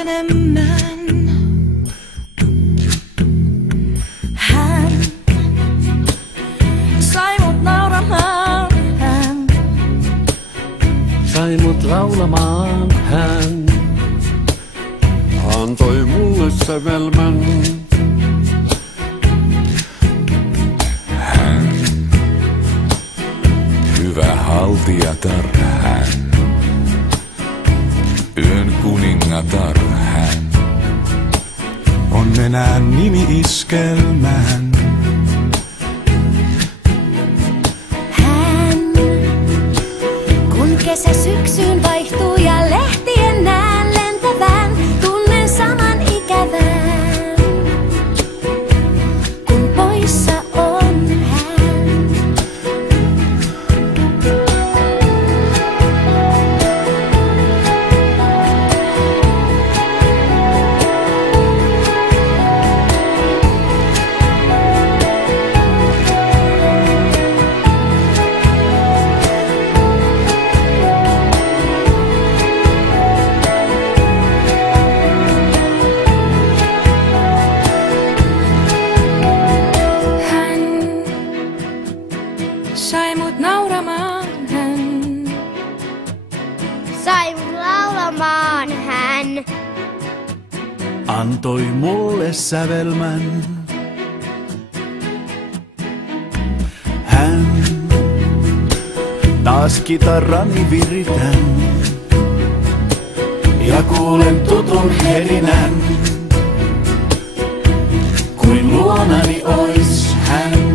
enemmän. Hän sai mut nauramaan, hän sai mut laulamaan, hän antoi mulle sävelmän. Hän, hyvä haltijatar hän, yön kuningatar hän, on enää nimi iskelmään. hän, kun kesä syksyyn vaihtuu ja lehtien näen lentävän, tunnen saman ikävän, kun poissa on hän. Sai mut nauramaan, hän sai mut laulamaan hän. Antoi mulle sävelmän. Hän, taas kitarrani viritän ja kuulen tutun helinän, kuin luonani ois hän.